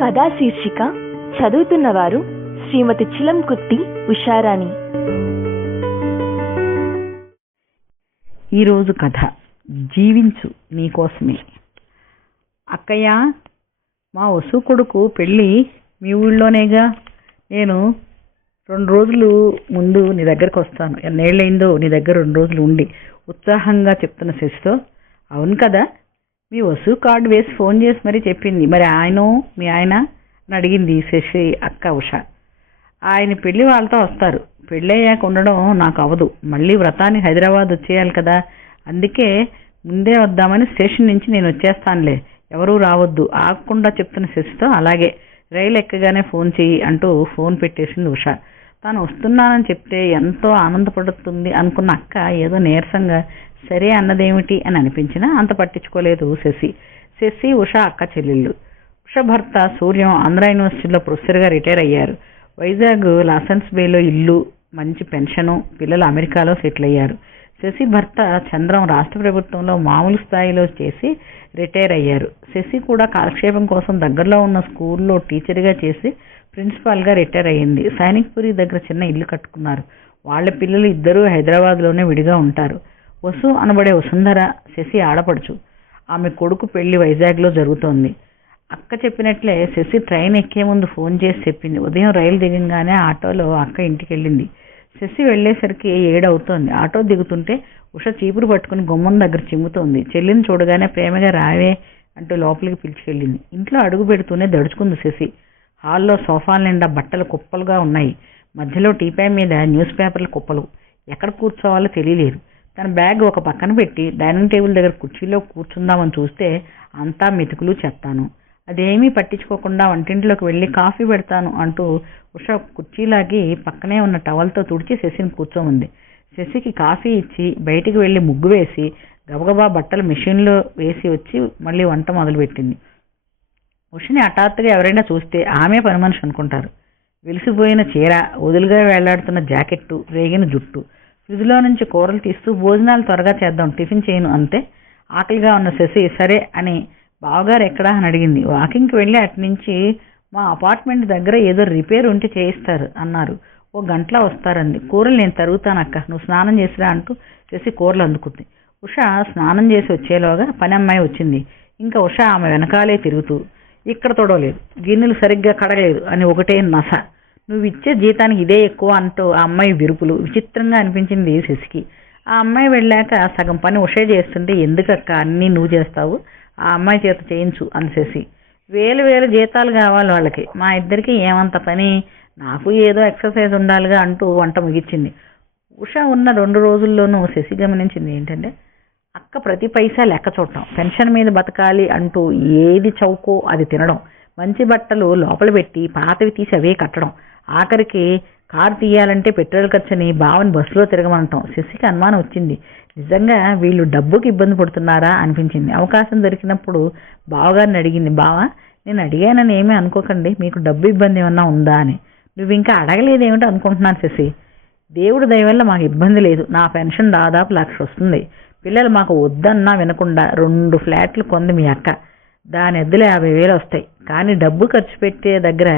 కథా శీర్షిక చదువుతున్నవారు శ్రీమతి చిలంకుర్తి ఉషారాణి. ఈరోజు కథ జీవించు నీకోసమే. అక్కయ్య, మా వసు కొడుకు పెళ్ళి మీ ఊళ్ళోనేగా. నేను 2 రోజులు ముందు నీ దగ్గరకు వస్తాను. ఎన్నేళ్ళైందో నీ దగ్గర 2 రోజులు ఉండి ఉత్సాహంగా చెప్తున్న శశితో. అవును కదా, మీ వసు కార్డు వేసి ఫోన్ చేసి మరీ చెప్పింది. మరి మీ ఆయన అని అడిగింది శశి అక్క ఉష. ఆయన పెళ్ళి వాళ్ళతో వస్తారు. పెళ్ళయ్యాక ఉండడం నాకు అవ్వదు. మళ్ళీ వ్రతానికి హైదరాబాద్ వచ్చేయాలి కదా, అందుకే ముందే వద్దామని స్టేషన్ నుంచి నేను వచ్చేస్తానులే, ఎవరూ రావద్దు ఆగకుండా చెప్తున్న శశితో. అలాగే, రైలు ఎక్కగానే ఫోన్ చెయ్యి అంటూ ఫోన్ పెట్టేసింది ఉష. తాను వస్తున్నానని చెప్తే ఎంతో ఆనందపడుతుంది అనుకున్న అక్క ఏదో నీరసంగా సరే అన్నదేమిటి అని అనిపించినా అంత పట్టించుకోలేదు శశి ఉష అక్క చెల్లెళ్ళు. ఉష భర్త సూర్యం ఆంధ్ర యూనివర్సిటీలో ప్రొఫెసర్గా రిటైర్ అయ్యారు. వైజాగ్ లాసెన్స్ బేలో ఇల్లు, మంచి పెన్షను, పిల్లలు అమెరికాలో సెటిల్ అయ్యారు. శశి భర్త చంద్రం రాష్ట్ర ప్రభుత్వంలో మామూలు స్థాయిలో చేసి రిటైర్ అయ్యారు. శశి కూడా కాలక్షేపం కోసం దగ్గరలో ఉన్న స్కూల్లో టీచర్గా చేసి ప్రిన్సిపాల్గా రిటైర్ అయ్యింది. సైనిక్పురి దగ్గర చిన్న ఇల్లు కట్టుకున్నారు. వాళ్ళ పిల్లలు ఇద్దరూ హైదరాబాద్లోనే విడిగా ఉంటారు. వసు అనబడే వసుంధర శశి ఆడపడుచు. ఆమె కొడుకు పెళ్లి వైజాగ్లో జరుగుతోంది. అక్క చెప్పినట్లే శశి ట్రైన్ ఎక్కే ముందు ఫోన్ చేసి చెప్పింది. ఉదయం రైలు దిగంగానే ఆటోలో అక్క ఇంటికి వెళ్ళింది. శశి వెళ్లేసరికి 7 అవుతోంది. ఆటో దిగుతుంటే ఉష చీపురు పట్టుకుని గుమ్మం దగ్గర చిమ్ముతోంది. చెల్లిని చూడగానే ప్రేమగా రావే అంటూ లోపలికి పిలిచికెళ్ళింది. ఇంట్లో అడుగు పెడుతూనే దడుచుకుంది శశి. హాల్లో సోఫాల నిండా బట్టలు కుప్పలుగా ఉన్నాయి. మధ్యలో టీపాయ్ మీద న్యూస్ పేపర్ల కుప్పలు. ఎక్కడ కూర్చోవాలో తెలియలేదు. తన బ్యాగ్ ఒక పక్కన పెట్టి డైనింగ్ టేబుల్ దగ్గర కుర్చీలో కూర్చుందామని చూస్తే అంతా మెతుకులు చెత్తాను. అదేమీ పట్టించుకోకుండా వంటింట్లోకి వెళ్ళి కాఫీ పెడతాను అంటూ ఉష కుర్చీలాగి పక్కనే ఉన్న టవల్తో తుడిచి శశిని కూర్చోమంది. శశికి కాఫీ ఇచ్చి బయటికి వెళ్ళి ముగ్గు వేసి గబగబా బట్టలు మెషిన్లో వేసి వచ్చి మళ్ళీ వంట మొదలుపెట్టింది. ఉషని హఠాత్తుగా ఎవరైనా చూస్తే ఆమె పని మనిషి అనుకుంటారు. వెలిసిపోయిన చీర, వదులుగా వేలాడుతున్న జాకెట్టు, రేగిన జుట్టు. ఫ్రిడ్జ్లో నుంచి కూరలు తీస్తూ భోజనాలు త్వరగా చేద్దాం, టిఫిన్ చేయను అంతే. ఆకలిగా ఉన్న శశి సరే అని బావగారు ఎక్కడా అని అడిగింది. వాకింగ్కి వెళ్ళి అటునుంచి మా అపార్ట్మెంట్ దగ్గర ఏదో రిపేర్ ఉంటే చేయిస్తారు అన్నారు. 1 గంటలో వస్తారంది. కూరలు నేను తరుగుతానక్క, నువ్వు స్నానం చేసిరా అంటూ శశి కూరలు అందుకుంది. ఉష స్నానం చేసి వచ్చేలోగా పని అమ్మాయి వచ్చింది. ఇంకా ఉష ఆమె వెనకాలే తిరుగుతూ, ఇక్కడ తొడవలేదు, గిన్నెలు సరిగ్గా కడగలేదు అని ఒకటే నస. నువ్వు ఇచ్చే జీతానికి ఇదే ఎక్కువ అంటూ ఆ అమ్మాయి విరుపులు విచిత్రంగా అనిపించింది శశికి. ఆ అమ్మాయి వెళ్ళాక సగం పని ఉషే చేస్తుంటే ఎందుకక్క అన్నీ నువ్వు చేస్తావు, ఆ అమ్మాయి చేత చేయించు అంది శశి. 1000 జీతాలు కావాలి వాళ్ళకి, మా ఇద్దరికి ఏమంత పని, నాకు ఏదో ఎక్సర్సైజ్ ఉండాలిగా అంటూ వంట ముగించింది. ఉష ఉన్న 2 రోజుల్లోనూ శశి గమనించింది ఏంటంటే అక్క ప్రతి పైసా లెక్క చూడటం, పెన్షన్ మీద బతకాలి అంటూ ఏది చౌకో అది తినడం, మంచి బట్టలు లోపల పెట్టి పాతవి తీసి అవే కట్టడం, ఆఖరికి కారు తీయాలంటే పెట్రోల్ ఖర్చుని బావని బస్సులో తిరగమంటాం. శశికి అనుమానం వచ్చింది. నిజంగా వీళ్ళు డబ్బుకి ఇబ్బంది పడుతున్నారా అనిపించింది. అవకాశం దొరికినప్పుడు బావగారిని అడిగింది. బావ, నేను అడిగానని ఏమీ అనుకోకండి, మీకు డబ్బు ఇబ్బంది ఏమన్నా ఉందా అని. నువ్వు ఇంకా అడగలేదేమిటో అనుకుంటున్నాను శశి. దేవుడి దయ వల్ల మాకు ఇబ్బంది లేదు. నా పెన్షన్ దాదాపు 1,00,000 వస్తుంది. పిల్లలు మాకు వద్దన్నా వినకుండా 2 ఫ్లాట్లు కొంది మీ అక్క. దాని ఎద్దులు 50,000 వస్తాయి. కానీ డబ్బు ఖర్చు పెట్టే దగ్గర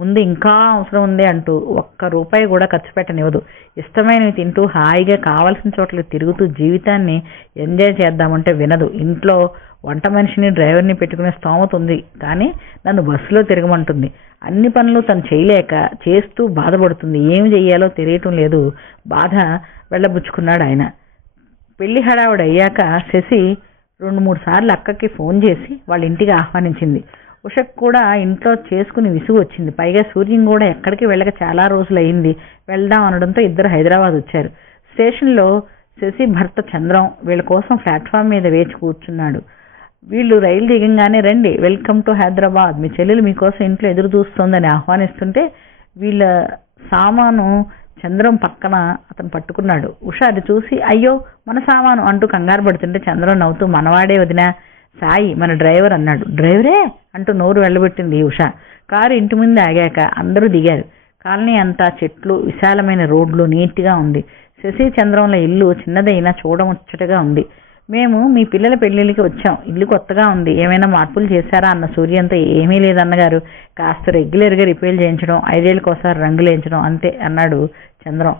ముందు ఇంకా అవసరం ఉంది అంటూ ₹1 కూడా ఖర్చు పెట్టనివ్వదు. ఇష్టమైనవి తింటూ హాయిగా కావాల్సిన చోట్లకి తిరుగుతూ జీవితాన్ని ఎంజాయ్ చేద్దామంటే వినదు. ఇంట్లో వంట మనిషిని డ్రైవర్ని పెట్టుకునే స్తోమత ఉంది, కానీ నన్ను బస్సులో తిరగమంటుంది. అన్ని పనులు తను చేయలేక చేస్తూ బాధపడుతుంది. ఏమి చెయ్యాలో తెలియటం లేదు. బాధ వెళ్ళబుచ్చుకున్నాడు ఆయన. పెళ్లి హడావుడి అయ్యాక శశి 2-3 సార్లు అక్కకి ఫోన్ చేసి వాళ్ళ ఇంటికి ఆహ్వానించింది. ఉషకు కూడా ఇంట్లో చేసుకుని విసుగు వచ్చింది. పైగా సూర్యం కూడా ఎక్కడికి వెళ్ళక చాలా రోజులు అయింది. వెళ్దాం అనడంతో ఇద్దరు హైదరాబాద్ వచ్చారు. స్టేషన్లో శశి భర్త చంద్రం వీళ్ళ కోసం ప్లాట్ఫామ్ మీద వేచి కూర్చున్నాడు. వీళ్ళు రైలు దిగంగానే రండి, వెల్కమ్ టు హైదరాబాద్, మీ చెల్లెలు మీకోసం ఇంట్లో ఎదురు చూస్తోందని ఆహ్వానిస్తుంటే వీళ్ళ సామాను చంద్రం పక్కన అతను పట్టుకున్నాడు. ఉష అది చూసి అయ్యో మన సామాను అంటూ కంగారు పడుతుంటే చంద్రం నవ్వుతూ మనవాడే వదినా, సాయి మన డ్రైవర్ అన్నాడు. డ్రైవరే అంటూ నోరు వెళ్ళబెట్టింది ఉష. కారు ఇంటి ముందు ఆగాక అందరూ దిగారు. కాలనీ అంతా చెట్లు, విశాలమైన రోడ్లు, నీట్గా ఉంది. శశి చంద్రంల ఇల్లు చిన్నదైనా చూడముచ్చటగా ఉంది. మేము మీ పిల్లల పెళ్ళిళ్ళకి వచ్చాం. ఇల్లు కొత్తగా ఉంది, ఏమైనా మార్పులు చేశారా అన్న సూర్యంతో. ఏమీ లేదన్నగారు, కాస్త రెగ్యులర్గా రిపేర్ చేయించడం, 5 ఏళ్ళకోసారి రంగులు వేయించడం అంతే అన్నాడు చంద్రం.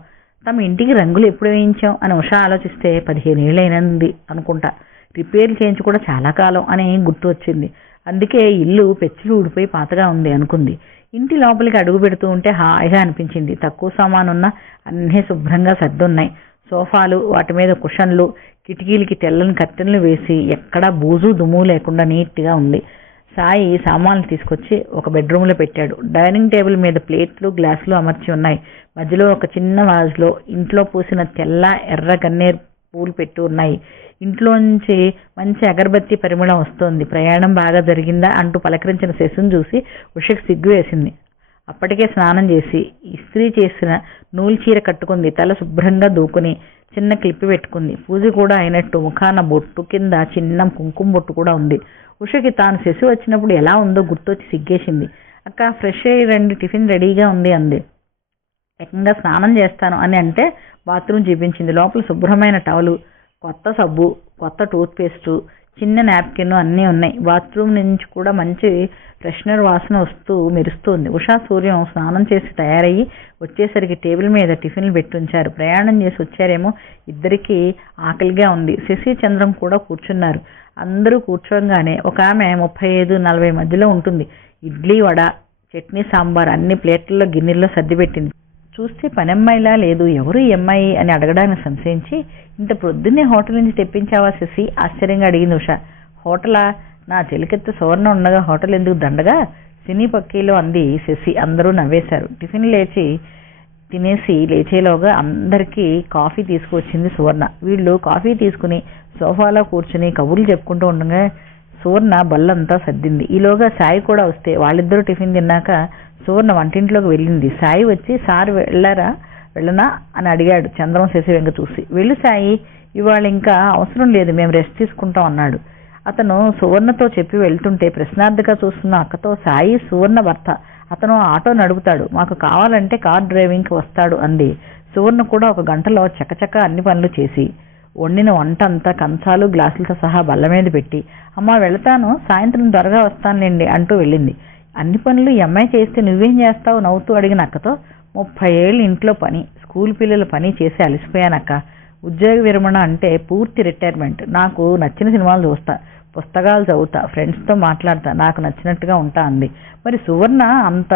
తమ ఇంటికి రంగులు ఎప్పుడు వేయించాం అని ఉష ఆలోచిస్తే 15 ఏళ్ళైనంది అనుకుంటా. రిపేర్లు చేయించి కూడా చాలా కాలం అని గుర్తు వచ్చింది. అందుకే ఇల్లు పెచ్చులు ఊడిపోయి పాతగా ఉంది అనుకుంది. ఇంటి లోపలికి అడుగు పెడుతూ ఉంటే హాయిగా అనిపించింది. తక్కువ సామానున్న అన్నీ శుభ్రంగా సర్దున్నాయి. సోఫాలు, వాటి మీద కుషన్లు, కిటికీలకి తెల్లని కర్టెన్లు వేసి ఎక్కడా బూజు దుమ్ము లేకుండా నీట్గా ఉంది. సాయి సామాన్లు తీసుకొచ్చి ఒక బెడ్రూమ్లో పెట్టాడు. డైనింగ్ టేబుల్ మీద ప్లేట్లు, గ్లాసులు అమర్చి ఉన్నాయి. మధ్యలో ఒక చిన్న వాజ్లో ఇంట్లో పూసిన తెల్ల ఎర్ర గన్నేరు పూలు పెట్టి ఉన్నాయి. ఇంట్లోంచి మంచి అగరబత్తి పరిమళం వస్తోంది. ప్రయాణం బాగా జరిగిందా అంటూ పలకరించిన శశిని చూసి ఉషకి సిగ్గు వేసింది. అప్పటికే స్నానం చేసి ఇస్త్రీ చేసిన నూలు చీర కట్టుకుంది. తల శుభ్రంగా దూకుని చిన్న క్లిప్ పెట్టుకుంది. పూజ కూడా అయినట్టు ముఖాన బొట్టు కింద చిన్న కుంకుమ బొట్టు కూడా ఉంది. ఉషకి తాను శశి వచ్చినప్పుడు ఎలా ఉందో గుర్తొచ్చి సిగ్గేసింది. అక్క ఫ్రెష్ అయ్యి రండి, టిఫిన్ రెడీగా ఉంది అంది. ఏకంగా స్నానం చేస్తాను అని అంటే బాత్రూమ్ చూపించింది. లోపల శుభ్రమైన టవలు, కొత్త సబ్బు, కొత్త టూత్పేస్టు, చిన్న నాప్కిన్ అన్నీ ఉన్నాయి. బాత్రూమ్ నుంచి కూడా మంచి ఫ్రెషనర్ వాసన వస్తూ మెరుస్తుంది. ఉషా సూర్యం స్నానం చేసి తయారయ్యి వచ్చేసరికి టేబుల్ మీద టిఫిన్లు పెట్టుంచారు. ప్రయాణం చేసి వచ్చారేమో, ఇద్దరికీ ఆకలిగా ఉంది. శశి చంద్రం కూడా కూర్చున్నారు. అందరూ కూర్చోగానే ఒక ఆమె 35-40 మధ్యలో ఉంటుంది. ఇడ్లీ, వడ, చట్నీ, సాంబార్ అన్ని ప్లేట్లలో గిన్నెల్లో సర్దిపెట్టింది. చూస్తే పనమ్మాయిలా లేదు. ఎవరు ఈ అమ్మాయి అని అడగడానికి సంశయించి, ఇంత ప్రొద్దున్నే హోటల్ నుంచి తెప్పించావా శశి ఆశ్చర్యంగా అడిగింది ఉష. హోటలా? నా చెలికెత్త సువర్ణ ఉండగా హోటల్ ఎందుకు దండగా సినీ పక్కీలో అంది శశి. అందరూ నవ్వేశారు. టిఫిన్ తినేసి లేచేలోగా అందరికీ కాఫీ తీసుకువచ్చింది సువర్ణ. వీళ్ళు కాఫీ తీసుకుని సోఫాలో కూర్చుని కబుర్లు చెప్పుకుంటూ ఉండగా సువర్ణ బల్లంతా సర్దింది. ఈలోగా సాయి కూడా వస్తే వాళ్ళిద్దరూ టిఫిన్ తిన్నాక సువర్ణ వంటింట్లోకి వెళ్ళింది. సాయి వచ్చి, సార్ వెళ్ళనా అని అడిగాడు చంద్రం శశి వెంక చూసి. వెళ్ళు సాయి, ఇవాళ ఇంకా అవసరం లేదు, మేము రెస్ట్ తీసుకుంటాం అన్నాడు. అతను సువర్ణతో చెప్పి వెళ్తుంటే ప్రశ్నార్థగా చూస్తున్న అక్కతో, సాయి సువర్ణ భర్త, అతను ఆటో నడుపుతాడు, మాకు కావాలంటే కార్ డ్రైవింగ్కి వస్తాడు అంది. సువర్ణ కూడా 1 గంటలో చకచక అన్ని పనులు చేసి వండిన వంట అంతా కంచాలు గ్లాసులతో సహా బల్ల మీద పెట్టి, అమ్మా వెళతాను, సాయంత్రం త్వరగా వస్తానులేండి అంటూ వెళ్ళింది. అన్ని పనులు ఈ అమ్మాయి చేస్తే నువ్వేం చేస్తావు నవ్వుతూ అడిగిన అక్కతో, 30 ఏళ్ళు ఇంట్లో పని, స్కూల్ పిల్లల పని చేసి అలసిపోయానక్క. ఉద్యోగ విరమణ అంటే పూర్తి రిటైర్మెంట్. నాకు నచ్చిన సినిమాలు చూస్తా, పుస్తకాలు చదువుతా, ఫ్రెండ్స్తో మాట్లాడతా, నాకు నచ్చినట్టుగా ఉంటా అంది. మరి సువర్ణ అంత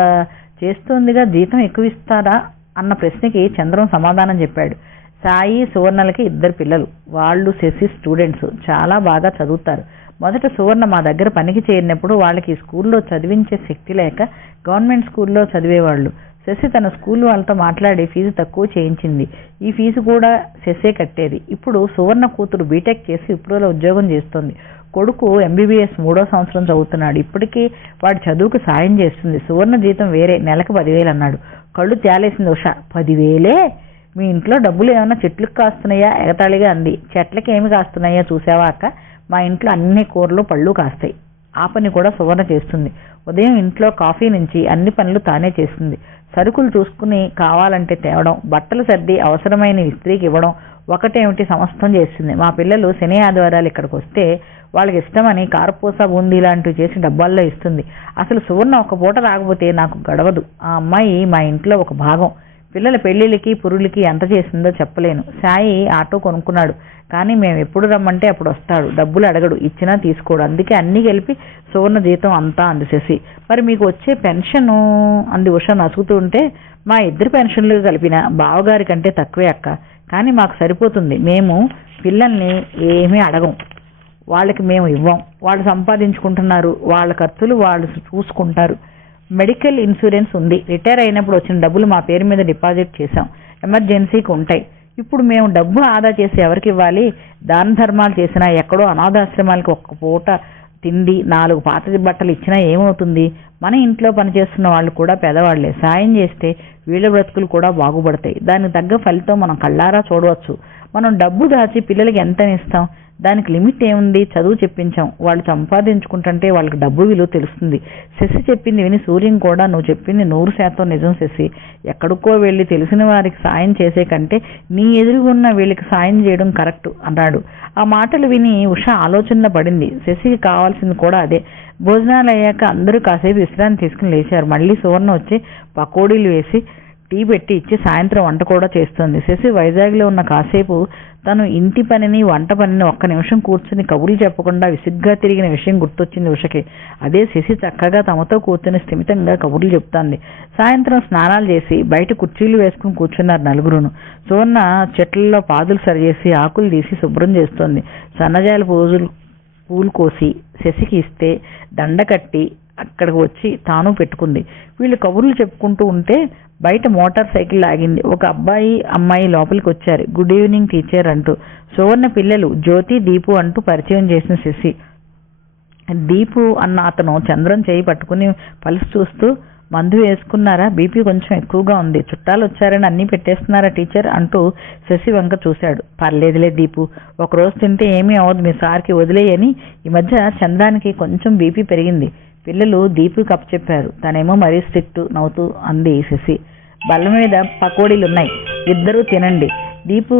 చేస్తోందిగా, జీతం ఎక్కువ ఇస్తారా అన్న ప్రశ్నకి చంద్రం సమాధానం చెప్పాడు. సాయి సువర్ణలకి 2 పిల్లలు. వాళ్ళు శశి స్టూడెంట్స్, చాలా బాగా చదువుతారు. మొదట సువర్ణ మా దగ్గర పనికి చేరినప్పుడు వాళ్ళకి స్కూల్లో చదివించే శక్తి లేక గవర్నమెంట్ స్కూల్లో చదివేవాళ్ళు. శశి తన స్కూల్ వాళ్ళతో మాట్లాడి ఫీజు తక్కువ చేయించింది. ఈ ఫీజు కూడా శశే కట్టేది. ఇప్పుడు సువర్ణ కూతురు బీటెక్ చేసి ఇప్పుడులో ఉద్యోగం చేస్తోంది. కొడుకు MBBS 3వ సంవత్సరం చదువుతున్నాడు. ఇప్పటికీ వాడి చదువుకు సాయం చేస్తుంది. సువర్ణ జీతం వేరే, నెలకు 10,000 అన్నాడు. కళ్ళు తేలేసింది ఉష. 10,000? మీ ఇంట్లో డబ్బులు ఏమైనా చెట్లకు కాస్తున్నాయా ఎగతాళిగా అంది. చెట్లకి ఏమి కాస్తున్నాయా చూసావా అక్క, మా ఇంట్లో అన్ని కూరలు పళ్ళు కాస్తాయి. ఆ పని కూడా సువర్ణ చేస్తుంది. ఉదయం ఇంట్లో కాఫీ నుంచి అన్ని పనులు తానే చేస్తుంది. సరుకులు చూసుకుని కావాలంటే తేవడం, బట్టలు సర్ది అవసరమైన ఇస్త్రీకి ఇవ్వడం, ఒకటేమిటి సమస్తం చేస్తుంది. మా పిల్లలు శని ఆదివారాలు ఇక్కడికి వస్తే వాళ్ళకి ఇష్టమని కారపూస, బూందీ లాంటివి చేసి డబ్బాల్లో ఇస్తుంది. అసలు సువర్ణ ఒక పూట రాకపోతే నాకు గడవదు. ఆ అమ్మాయి మా ఇంట్లో ఒక భాగం. పిల్లల పెళ్లిళ్ళకి పురుళ్ళకి ఎంత చేసిందో చెప్పలేను. సాయి ఆటో కొనుక్కున్నాడు, కానీ మేము ఎప్పుడు రమ్మంటే అప్పుడు వస్తాడు. డబ్బులు అడగడు, ఇచ్చినా తీసుకోడు. అందుకే అన్నీ కలిపి సువర్ణ జీతం అంతా అంది శశి. మరి మీకు వచ్చే పెన్షను అంది ఉష నసుగుతూ ఉంటే. మా 2 పెన్షన్లు కలిపిన బావగారి కంటే తక్కువే అక్క, కానీ మాకు సరిపోతుంది. మేము పిల్లల్ని ఏమీ అడగం, వాళ్ళకి మేము ఇవ్వం. వాళ్ళు సంపాదించుకుంటున్నారు, వాళ్ళ ఖర్చులు వాళ్ళు చూసుకుంటారు. మెడికల్ ఇన్సూరెన్స్ ఉంది. రిటైర్ అయినప్పుడు వచ్చిన డబ్బులు మా పేరు మీద డిపాజిట్ చేశాం, ఎమర్జెన్సీకి ఉంటాయి. ఇప్పుడు మేము డబ్బు ఆదా చేసి ఎవరికి ఇవ్వాలి? దాన ధర్మాలు చేసినా, ఎక్కడో అనాథాశ్రమాలకు 1 పూట తిండి, 4 పాత బట్టలు ఇచ్చినా ఏమవుతుంది? మన ఇంట్లో పనిచేస్తున్న వాళ్ళు కూడా పేదవాళ్లే. సాయం చేస్తే వీళ్ళ బ్రతుకులు కూడా బాగుపడతాయి. దానికి తగ్గ ఫలితం మనం కళ్ళారా చూడవచ్చు. మనం డబ్బు దాచి పిల్లలకి ఎంత ఇస్తాం? దానికి లిమిట్ ఏముంది? చదువు చెప్పించాం, వాళ్ళు సంపాదించుకుంటుంటే వాళ్ళకి డబ్బు విలువ తెలుస్తుంది. శశి చెప్పింది విని సూర్యం కూడా నువ్వు చెప్పింది 100% నిజం శశి, ఎక్కడికో వెళ్ళి తెలిసిన వారికి సాయం చేసే కంటే నీ ఎదురుగున్న వీళ్ళకి సాయం చేయడం కరెక్ట్ అన్నాడు. ఆ మాటలు విని ఉష ఆలోచనలో పడింది. శశికి కావాల్సింది కూడా అదే. భోజనాలు అయ్యాక అందరూ కాసేపు విశ్రాంతి తీసుకుని లేచారు. మళ్ళీ సువర్ణ వచ్చి పకోడీలు వేసి టీ పెట్టి ఇచ్చి సాయంత్రం వంట కూడా చేస్తుంది. శశి వైజాగ్లో ఉన్న కాసేపు తను ఇంటి పనిని వంట పనిని ఒక్క నిమిషం కూర్చుని కబుర్లు చెప్పకుండా విసిగ్గా తిరిగిన విషయం గుర్తొచ్చింది ఉషకి. అదే శశి చక్కగా తమతో కూర్చుని స్థిమితంగా కబుర్లు చెప్తాంది. సాయంత్రం స్నానాలు చేసి బయట కుర్చీలు వేసుకుని కూర్చున్నారు నలుగురును. సువర్ణ చెట్లలో పాదులు సరిచేసి ఆకులు తీసి శుభ్రం చేస్తోంది. సన్నజాలి పూలు కోసి శశికి ఇస్తే దండ కట్టి అక్కడికి వచ్చి తాను పెట్టుకుంది. వీళ్ళు కబుర్లు చెప్పుకుంటూ ఉంటే బయట మోటార్ సైకిల్ ఆగింది. ఒక అబ్బాయి అమ్మాయి లోపలికి వచ్చారు. గుడ్ ఈవినింగ్ టీచర్ అంటూ. సువర్ణ పిల్లలు జ్యోతి దీపు అంటూ పరిచయం చేసిన శశి. దీపు అన్న అతను చంద్రం చేయి పట్టుకుని పలుసు చూస్తూ, మందు వేసుకున్నారా? బీపీ కొంచెం ఎక్కువగా ఉంది. చుట్టాలు వచ్చారని అన్నీ పెట్టేస్తున్నారా టీచర్ అంటూ శశి వంక చూశాడు. పర్లేదులే దీపు, ఒకరోజు తింటే ఏమీ అవ్వదు, మీ సార్కి వదిలేయని. ఈ మధ్య చంద్రానికి కొంచెం బీపీ పెరిగింది. పిల్లలు దీపు కప్ చెప్పారు. తనేమో మరీ స్ట్రిక్ట్ నవ్వుతూ అంది శశి. బల్ల మీద పకోడీలున్నాయి, ఇద్దరూ తినండి. దీపు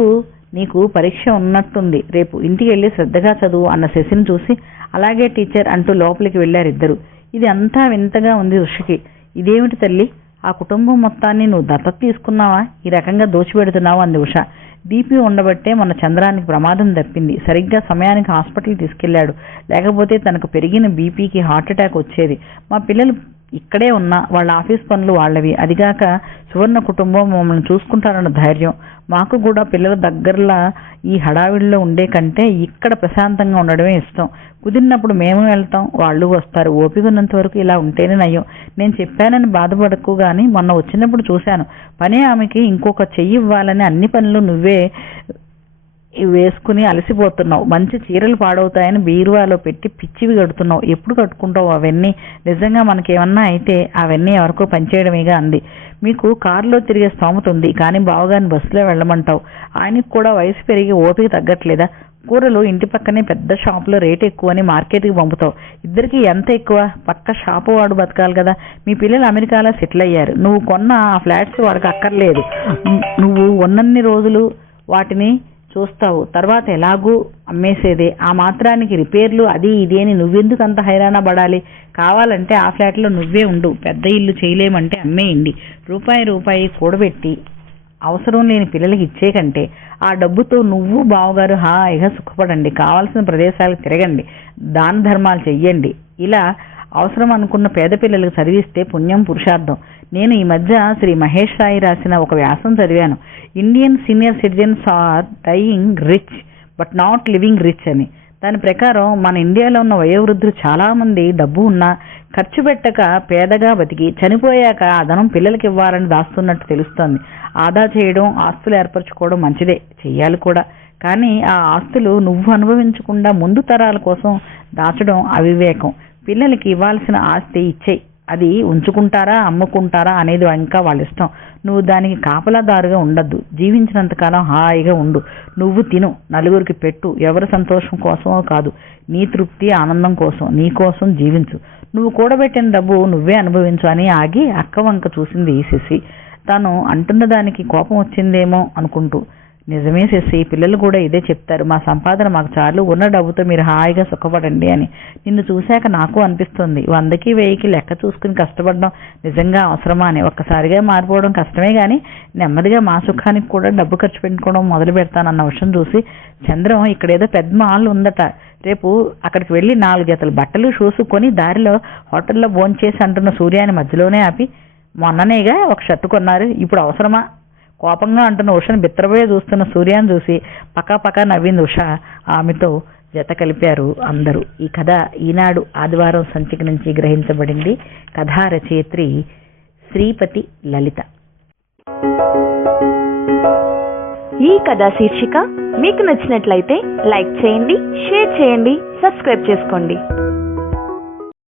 నీకు పరీక్ష ఉన్నట్టుంది, రేపు ఇంటికి వెళ్ళి శ్రద్ధగా చదువు అన్న శశిని చూసి అలాగే టీచర్ అంటూ లోపలికి వెళ్ళారిద్దరు. ఇది అంతా వింతగా ఉంది ఉషకి. ఇదేమిటి తల్లి, ఆ కుటుంబం మొత్తాన్ని నువ్వు దత్తత తీసుకున్నావా? ఈ రకంగా దోచిపెడుతున్నావు అంది ఉష. బీపీ ఉండబట్టే మన చంద్రానికి ప్రమాదం తప్పింది. సరిగ్గా సమయానికి హాస్పిటల్ తీసుకెళ్లాడు, లేకపోతే తనకు పెరిగిన బీపీకి హార్ట్ అటాక్ వచ్చేది. మా పిల్లలు ఇక్కడే ఉన్నా వాళ్ళ ఆఫీస్ పనులు వాళ్ళవి. అదిగాక సువర్ణ కుటుంబం మమ్మల్ని చూసుకుంటారన్న ధైర్యం. మాకు కూడా పిల్లల దగ్గరలా ఈ హడావిడిలో ఉండే కంటే ఇక్కడ ప్రశాంతంగా ఉండడమే ఇష్టం. కుదిరినప్పుడు మేము వెళ్తాం, వాళ్ళు వస్తారు. ఓపిక ఉన్నంత వరకు ఇలా ఉంటేనే నయం. నేను చెప్పానని బాధపడకు గాని మొన్న వచ్చినప్పుడు చూశాను. పని ఆమెకి ఇంకొక చెయ్యి ఇవ్వాలని అన్ని పనులు నువ్వే వేసుకుని అలసిపోతున్నావు. మంచి చీరలు పాడవుతాయని బీరువాలో పెట్టి పిచ్చివి కడుతున్నావు. ఎప్పుడు కట్టుకుంటావు అవన్నీ? నిజంగా మనకేమన్నా అయితే అవన్నీ ఎవరికో పనిచేయడమేగా అంది. మీకు కారులో తిరిగే స్తోమత ఉంది, కానీ బావగారిని బస్సులో వెళ్ళమంటావు. ఆయనకు కూడా వయసు పెరిగి ఓపిక తగ్గట్లేదా? కూరలు ఇంటి పక్కనే పెద్ద షాపులో రేటు ఎక్కువని మార్కెట్కి పంపుతావు. ఇద్దరికి ఎంత ఎక్కువ? పక్క షాపు వాడు బతకాలి కదా. మీ పిల్లలు అమెరికాలో సెటిల్ అయ్యారు. నువ్వు కొన్న ఆ ఫ్లాట్స్ వాడికి అక్కర్లేదు. నువ్వు ఉన్నన్ని రోజులు వాటిని చూస్తావు, తర్వాత ఎలాగూ అమ్మేసేదే. ఆ మాత్రానికి రిపేర్లు అది ఇది అని నువ్వెందుకు అంత హైరాణ పడాలి? కావాలంటే ఆ ఫ్లాట్లో నువ్వే ఉండు. పెద్ద ఇల్లు చేయలేమంటే అమ్మేయండి. రూపాయి కూడబెట్టి అవసరం లేని పిల్లలకి ఇచ్చే కంటే ఆ డబ్బుతో నువ్వు బావగారు హాయిగా సుఖపడండి. కావాల్సిన ప్రదేశాలకు తిరగండి, దాన ధర్మాలు చెయ్యండి. ఇలా అవసరం అనుకున్న పేద పిల్లలకు చదివిస్తే పుణ్యం పురుషార్థం. నేను ఈ మధ్య శ్రీ మహేష్ రాయి రాసిన ఒక వ్యాసం చదివాను. Indian senior citizens are dying rich but not living rich అని. దాని ప్రకారం మన ఇండియాలో ఉన్న వయోవృద్ధులు చాలామంది డబ్బు ఉన్నా ఖర్చు పెట్టక పేదగా బతికి చనిపోయాక ఆ ధనం పిల్లలకి ఇవ్వాలని దాస్తున్నట్టు తెలుస్తోంది. ఆదా చేయడం, ఆస్తులు ఏర్పరచుకోవడం మంచిదే, చెయ్యాలి కూడా. కానీ ఆ ఆస్తులు నువ్వు అనుభవించకుండా ముందు తరాల కోసం దాచడం అవివేకం. పిల్లలకి ఇవ్వాల్సిన ఆస్తి ఇచ్చేయి. అది ఉంచుకుంటారా అమ్ముకుంటారా అనేది ఇంకా వాళ్ళ ఇష్టం. నువ్వు దానికి కాపలాదారుగా ఉండద్దు. జీవించినంతకాలం హాయిగా ఉండు. నువ్వు తిను, నలుగురికి పెట్టు. ఎవరి సంతోషం కోసమో కాదు, నీ తృప్తి ఆనందం కోసం, నీ కోసం జీవించు. నువ్వు కూడబెట్టిన డబ్బు నువ్వే అనుభవించు అని ఆగి అక్క వంక చూసింది శశి. తాను అంటున్న దానికి కోపం వచ్చిందేమో అనుకుంటూ. నిజమే శశి, పిల్లలు కూడా ఇదే చెప్తారు. మా సంపాదన మాకు చాలు, ఉన్న డబ్బుతో మీరు హాయిగా సుఖపడండి అని. నిన్ను చూశాక నాకు అనిపిస్తుంది, 100కి 1000కి లెక్క చూసుకుని కష్టపడడం నిజంగా అవసరమా అని. ఒక్కసారిగా మారిపోవడం కష్టమే కానీ నెమ్మదిగా మా సుఖానికి కూడా డబ్బు ఖర్చు పెట్టుకోవడం మొదలు పెడతానన్న విషయం చూసి చంద్రం ఇక్కడేదో పెద్ద మాల్ ఉందట, రేపు అక్కడికి వెళ్ళి 4 జతల బట్టలు షూస్ కొని దారిలో హోటల్లో భోంచేసి అంటున్న సూర్యాని మధ్యలోనే ఆపి, మొన్ననేగా ఒక షర్టు కొన్నారు, ఇప్పుడు అవసరమా? కోపంగా అంటున్న ఉషను బిత్తరబోయే చూస్తున్న సూర్యాన్ని చూసి పకాపకా నవ్వింది ఉష. ఆమెతో జత కలిపారు అందరూ. ఈ కథ ఈనాడు ఆదివారం సంచిక నుంచి గ్రహించబడింది. కథా రచయిత్రి శ్రీపతి లలిత. ఈ కథా శీర్షిక మీకు నచ్చినట్లయితే లైక్ చేయండి, షేర్ చేయండి, సబ్స్క్రైబ్ చేసుకోండి.